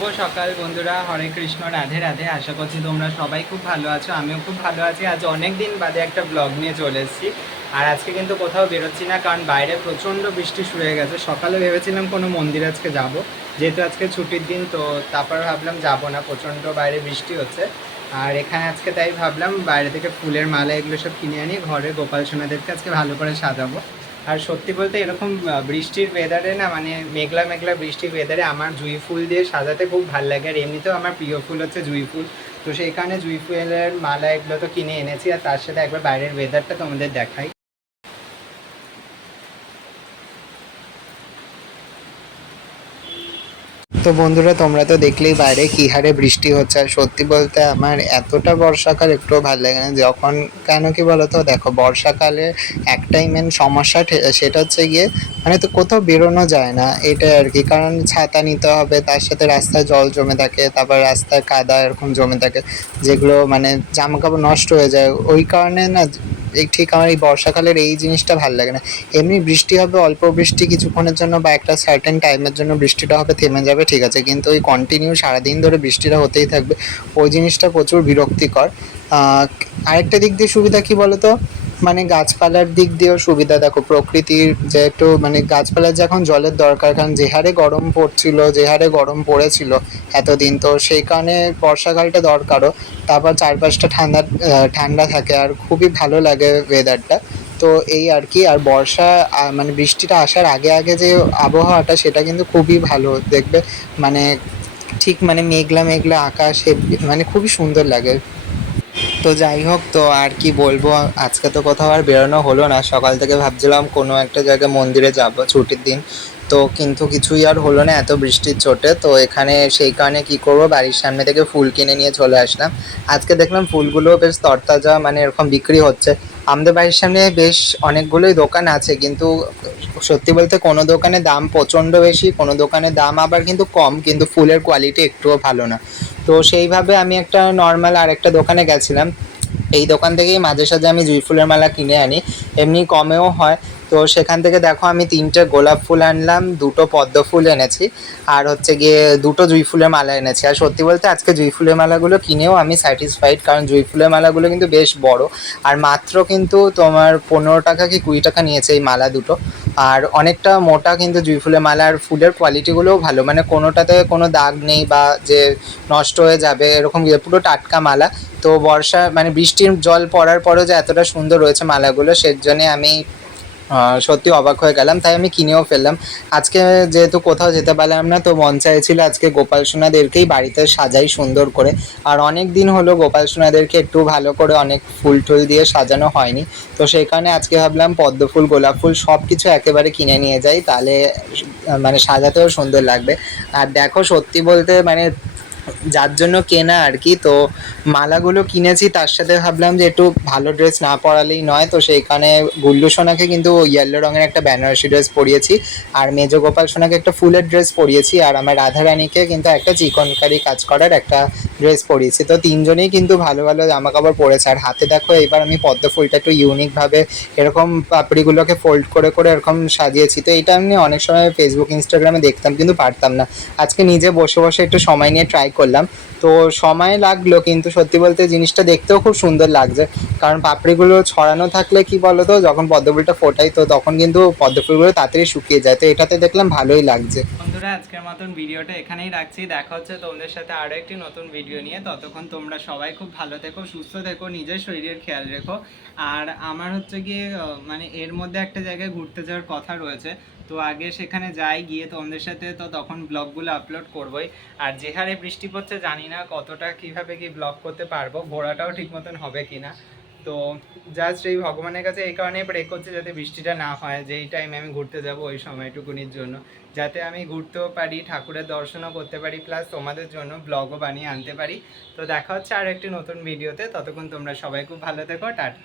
শুভ সকাল বন্ধুরা। হরে কৃষ্ণ, রাধে রাধে। আশা করছি তোমরা সবাই খুব ভালো আছো, আমিও খুব ভালো আছি। আজ অনেক দিন বাদে একটা ব্লগ নিয়ে চলে এসেছি। আর আজকে কিন্তু কোথাও বেরোচ্ছি না, কারণ বাইরে প্রচণ্ড বৃষ্টি শুরু হয়ে গেছে। সকালে ভেবেছিলাম কোনো মন্দির আজকে যাব, যেহেতু আজকে ছুটির দিন, তো তারপর ভাবলাম যাব না, প্রচণ্ড বাইরে বৃষ্টি হচ্ছে। আর এখানে আজকে তাই ভাবলাম বাইরে থেকে ফুলের মালা এগুলো সব কিনে আনি, ঘরে গোপাল সোনাদেরকে আজকে ভালো করে সাজাবো। আর সত্যি বলতে এরকম বৃষ্টির ওয়েদারে না মানে মেঘলা মেঘলা বৃষ্টির ওয়েদারে আমার জুঁই ফুল দিয়ে সাজাতে খুব ভালো লাগে। আর এমনিতেও আমার প্রিয় ফুল হচ্ছে জুঁই ফুল। তো সেই কারণে জুঁই ফুলের মালা এগুলো তো কিনে এনেছি আর তার সাথে একবার বাইরের ওয়েদারটা তোমাদের দেখাই। তো বন্ধুরা, তোমরা তো দেখলেই বাইরে কি হারে বৃষ্টি হচ্ছে। আর সত্যি বলতে আমার এতটা বর্ষাকাল একটুও ভালো লাগে না। যখন, কেন কি বলতো, দেখো বর্ষাকালে একটাই মেন সমস্যা সেটা হচ্ছে গিয়ে মানে তো কোথাও বেরোনো যায় না। এটা আর কি। কারণ ছাতা নিতে হবে, তার সাথে রাস্তায় জল জমে থাকে, তারপর রাস্তায় কাদা এরকম জমে থাকে, যেগুলো মানে জামা কাপড় নষ্ট হয়ে যায়। ওই কারণে না এই ঠিক আমার এই বর্ষাকালের এই জিনিসটা ভালো লাগে না। এমনি বৃষ্টি হবে, অল্প বৃষ্টি কিছুক্ষণের জন্য বা একটা সার্টেন টাইমের জন্য বৃষ্টিটা হবে, থেমে যাবে, ঠিক আছে। কিন্তু ওই কন্টিনিউ সারাদিন ধরে বৃষ্টিটা হতেই থাকবে। ওই জিনিসটা প্রচুর বিরক্তিকর। আরেকটা দিক দিয়ে সুবিধা কি বলতো? মানে গাছপালার দিক দিয়েও সুবিধা। দেখো, প্রকৃতির যে একটু মানে গাছপালার যে এখন জলের দরকার, কারণ যে হারে গরম পড়ছিল, যে হারে গরম পড়েছিল এতদিন, তো সেই কারণে বর্ষাকালটা দরকারও। তারপর চারপাশটা ঠান্ডা ঠান্ডা থাকে আর খুবই ভালো লাগে ওয়েদারটা তো এই আর কি, আর বর্ষা মানে বৃষ্টিটা আসার আগে আগে যে আবহাওয়াটা, সেটা কিন্তু খুবই ভালো। দেখবে মানে ঠিক মানে মেঘলা মেঘলা আকাশ মানে খুবই সুন্দর লাগে। তো যাই হোক, তো আর কি বলব? আজকে তো কোথাও আর বেরোনো হলো না। সকাল থেকে ভাবছিলাম কোনো একটা জায়গায় মন্দিরে যাব ছুটির দিন। তো কিন্তু কিছুই আর হলো না, এত বৃষ্টির চোটে। তো এখানে সেই কারণে কি করব? বাড়ির সামনে থেকে ফুল কিনে নিয়ে চলে আসলাম। আজকে দেখলাম ফুলগুলো বেশ তরতাজা মানে এরকম বিক্রি হচ্ছে। আমাদের বাড়ির সামনে বেশ অনেকগুলোই দোকান আছে, কিন্তু সত্যি বলতে কোনো দোকানে দাম প্রচণ্ড বেশি, কোনো দোকানে দাম আবার কিন্তু কম, কিন্তু ফুলের কোয়ালিটি একটুও ভালো না। তো সেইভাবে আমি একটা নর্মাল আর একটা দোকানে গেছিলাম। এই দোকান থেকেই মাঝে সাঝে আমি জুঁই ফুলের মালা কিনে আনি। এমনি কমেও হয়। তো সেখান থেকে দেখো আমি তিনটে গোলাপ ফুল আনলাম, দুটো পদ্ম ফুল এনেছি, আর হচ্ছে গিয়ে দুটো জুঁই ফুলের মালা এনেছি। আর সত্যি বলতে আজকে জুঁই ফুলের মালাগুলো কিনেও আমি স্যাটিসফাইড কারণ জুঁই ফুলের মালাগুলো কিন্তু বেশ বড়। আর মাত্র কিন্তু তোমার পনেরো টাকা কি কুড়ি টাকা নিয়েছে এই মালা দুটো। আর অনেকটা মোটা কিন্তু জুঁই ফুলের মালা আর ফুলের কোয়ালিটিগুলোও ভালো। মানে কোনোটাতে কোনো দাগ নেই বা যে নষ্ট হয়ে যাবে, এরকম পুরো টাটকা মালা। তো বর্ষা মানে বৃষ্টির জল পড়ার পরেও যে এতটা সুন্দর রয়েছে মালাগুলো, সেজন্যে আমি সত্যি অবাক হয়ে গেলাম, তাই আমি কিনেও ফেললাম। আজকে যেহেতু কোথাও যেতে পারলাম না, তো মন চাইছিল আজকে গোপাল সোনাদেরকেই বাড়িতে সাজাই সুন্দর করে। আর অনেক দিন হলো গোপাল সোনাদেরকে একটু ভালো করে অনেক ফুল টুল দিয়ে সাজানো হয়নি। তো সেই কারণে আজকে ভাবলাম পদ্ম ফুল, গোলাপ ফুল সব কিছু একেবারে কিনে নিয়ে যাই, তাহলে মানে সাজাতেও সুন্দর লাগবে। আর দেখো সত্যি বলতে মানে যার জন্য কেনা আর কি। তো মালাগুলো কিনেছি, তার সাথে ভাবলাম যে একটু ভালো ড্রেস না পরালেই নয়। তো সেইখানে গুল্লু সোনাকে কিন্তু ইয়েলো রঙের একটা বেনারসি ড্রেস পরিয়েছি। আর মেজ গোপাল সোনাকে একটা ফুলের ড্রেস পরিয়েছি। আর আমার রাধারানীকে কিন্তু একটা চিকনকারি কাজ করার একটা ড্রেস পরিয়েছি। তো তিনজনেই কিন্তু ভালো ভালো জামা কাপড় পরেছে। আর হাতে দেখো, এবার আমি পদ্ম ফুলটা একটু ইউনিকভাবে এরকম পাপড়িগুলোকে ফোল্ড করে করে এরকম সাজিয়েছি। তো এটা আমি অনেক সময় ফেসবুক ইনস্টাগ্রামে দেখতাম, কিন্তু পারতাম না। আজকে নিজে বসে বসে একটু সময় নিয়ে ট্রাই করলাম। তো সময় লাগল, কিন্তু সত্যি বলতে জিনিসটা দেখতেও খুব সুন্দর লাগছে। কারণ পাপড়িগুলো ছড়ানো থাকলে কি বলতো, যখন পদ্মফুলটা ফোটাই, তো তখন কিন্তু পদ্মফুলগুলো তাড়াতাড়ি শুকিয়ে যায়। তো এটাতে দেখলাম ভালোই লাগছে। বন্ধুরা, আজকের মতন ভিডিওটা এখানেই রাখছি। দেখা হচ্ছে তোমাদের সাথে আরও একটি নতুন ভিডিও নিয়ে। ততক্ষণ তোমরা সবাই খুব ভালো থেকো, সুস্থ থেকো, নিজের শরীরের খেয়াল রেখো। আর আমার হচ্ছে গিয়ে মানে এর মধ্যে একটা জায়গায় ঘুরতে যাওয়ার কথা রয়েছে। তো আগে সেখানে যাই, গিয়ে তোমাদের সাথে তো তখন ব্লগগুলো আপলোড করবোই। আর যে হারে বৃষ্টি পড়ছে, জানি না কতটা, কীভাবে কি ব্লগ করতে পারব, ঘোরাটাও ঠিক মতন হবে কি না তো জাস্ট এই ভগবানের কাছে এই কারণে প্রে করছি যাতে বৃষ্টিটা না হয়, যেই টাইমে আমি ঘুরতে যাব ওই সময়টুকুনির জন্য। যাতে আমি ঘুরতেও পারি, ঠাকুরের দর্শনও করতে পারি প্লাস তোমাদের জন্য ব্লগও বানিয়ে আনতে পারি। তো দেখা হচ্ছে আর একটি নতুন ভিডিওতে ততক্ষণ তোমরা সবাই খুব ভালো থেকো, টাটা।